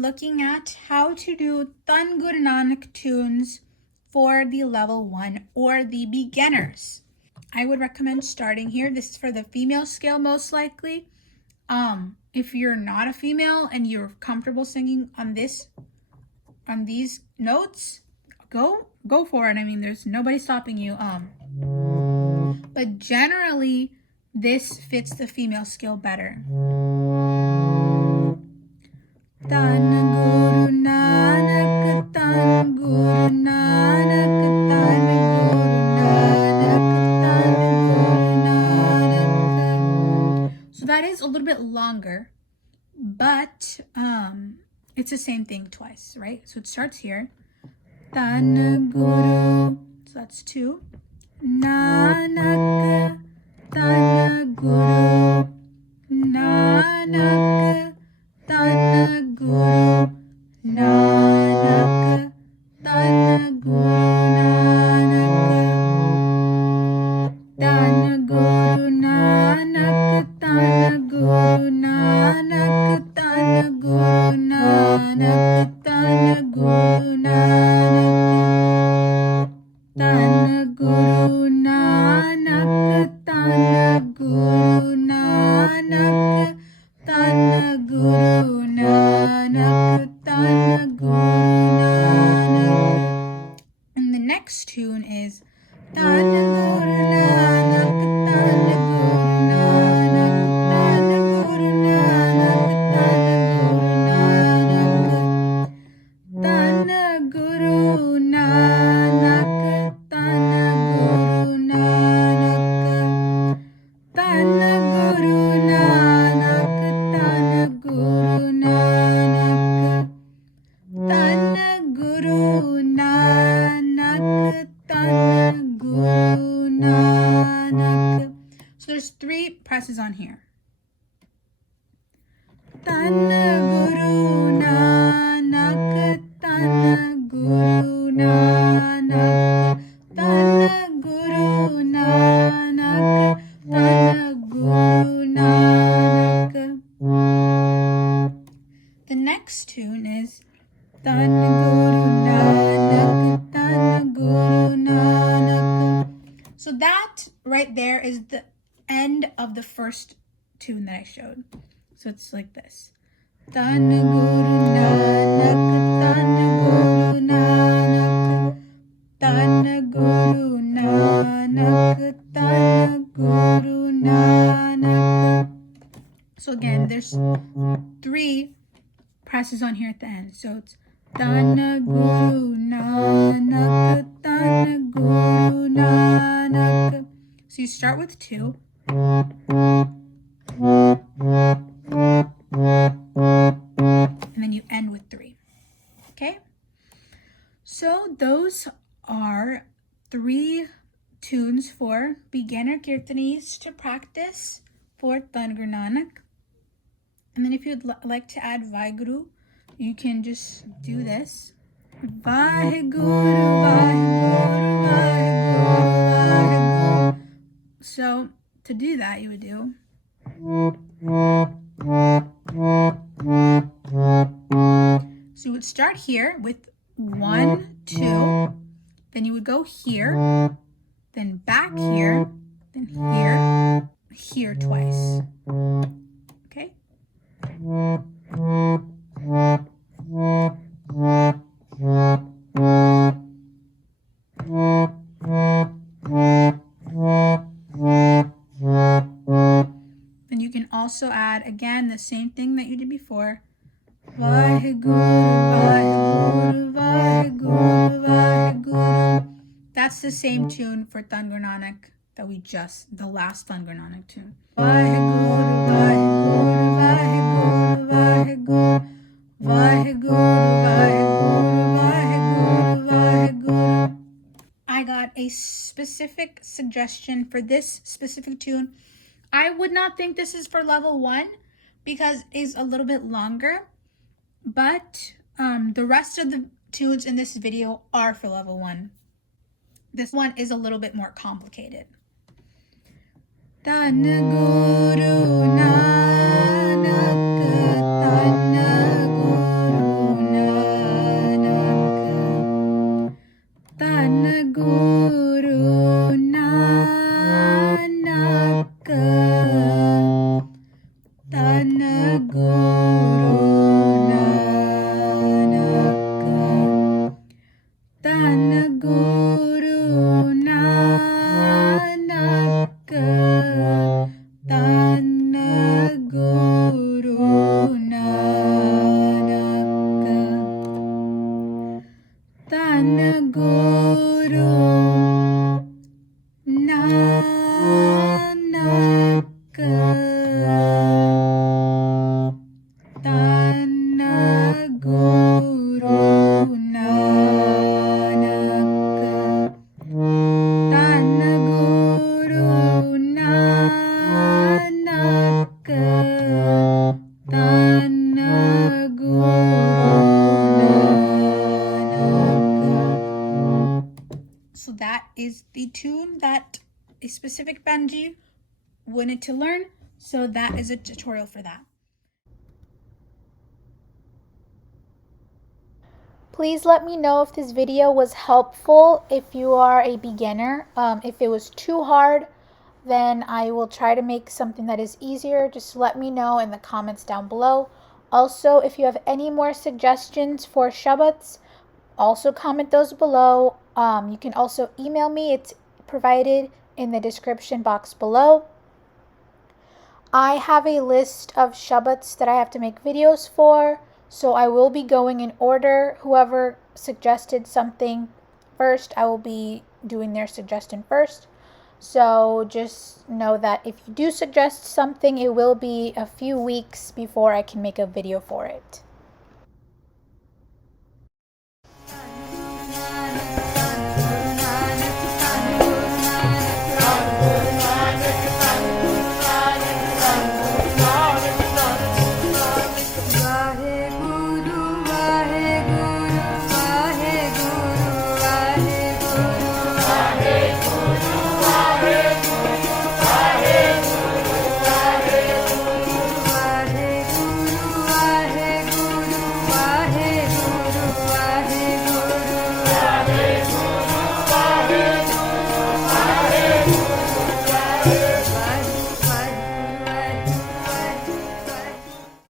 looking at how to do Dhan Guru Nanak Tunes for the level 1 or the beginners. I would recommend starting here. This is for the female scale most likely. If you're not a female and you're comfortable singing on these notes, go for it. I mean, there's nobody stopping you. But generally this fits the female scale better. Dhan Guru Nanak, Dhan Guru Nanak, Dhan Guru Nanak, Dhan Guru Nanak. So that is a little bit longer, but it's the same thing twice, right? So it starts here. Dhan Guru, so that's 2. Nanak, Dhan Guru Nanak, Dhan Guru Nanak, Dhan Guru Nanak, Dhan Guru Nanak, Dhan Guru Nanak, Dhan Guru Nanak, Dhan Guru Nanak, Dhan Guru Nanak, Dhan Guru Nanak, Dhan Guru Nanak, Dhan Guru Nanak. And the next tune is Dhan Guru Nanak, Dhan Guru Nanak, Dhan Guru Nanak, Dhan Guru Nanak, Dhan Guru Nanak, Dhan Guru Nanak, Dhan Guru Nanak, Dhan Guru Nanak, Dhan Guru Nanak. So there's 3 presses on here. Dhan Guru Nanak, Dhan Guru Nanak, Dhan Guru Nanak, Dhan Guru Nanak. The next tune is Dhan Guru Nanak, Dhan Guru Nanak. So that right there is the end of the first tune that I showed. So it's like this. Dhan Guru Nanak, Dhan Guru Nanak, Dhan Guru Nanak, Dhan Guru Nanak. So again, there's 3 presses on here at the end. So it's Dhan Guru Nanak, Dhan Guru Nanak. So you start with 2. And then you end with 3. Okay? So those are 3 tunes for beginner kirtanis to practice for Dhan Guru Nanak. And then if you'd like to add Vai Guru, you can just do this. Vai Guru, Vai Guru, Vai Guru, Vai Guru. So to do that, you would do. So you would start here with 1, 2, then you would go here, then back here, then here, here twice. Okay? Then you can also add again the same thing that you did before. Vai Guru, Vai Guru, Vai Guru, Vai Guru. That's the same tune for Dhan Guru Nanak that we just, the last Dhan Guru Nanak tune. Vai Guru, Vai Guru, Vai Guru, Vai Guru, Vai Guru, Vai Guru, Vai Guru, Vai Guru. I got a specific suggestion for this specific tune. I would not think this is for level 1 because it's a little bit longer, but the rest of the tunes in this video are for level 1. This one is a little bit more complicated. Dhan Guru Nanak, Dhan Guru is the tune that a specific Banji wanted to learn, so that is a tutorial for that. Please let me know if this video was helpful if you are a beginner. If it was too hard, then I will try to make something that is easier. Just let me know in the comments down below. Also, if you have any more suggestions for shabaths, also comment those below. You can also email me. It's provided in the description box below. I have a list of shabaths that I have to make videos for, so I will be going in order. Whoever suggested something first, I will be doing their suggestion first. So just know that if you do suggest something, it will be a few weeks before I can make a video for it.